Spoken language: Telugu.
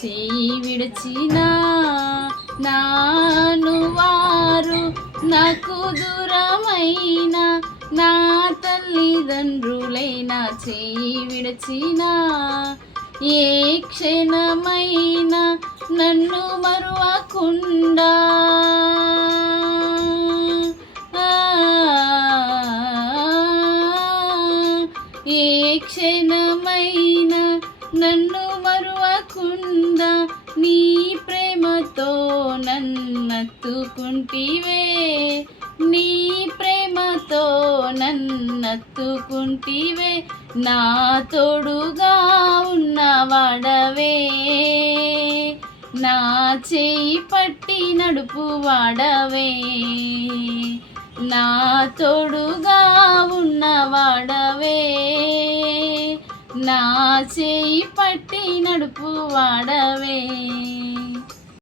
చేయి విడిచిన నాను వారు నాకు దూరమైన నా తల్లిదండ్రులైనా చేయి విడిచిన ఏ క్షణమైనా నన్ను మరువకుండా ఏ క్షణమైనా నన్ను మరువకుండా నీ ప్రేమతో నన్నెత్తుకుంటివే నీ ప్రేమతో నన్నెత్తుకుంటివే నా తోడుగా ఉన్నవాడవే నా చేయి పట్టి నడుపు వాడవే నా తోడుగా ఉన్నవాడవే నా చేయి పట్టి నడుపు వాడవే.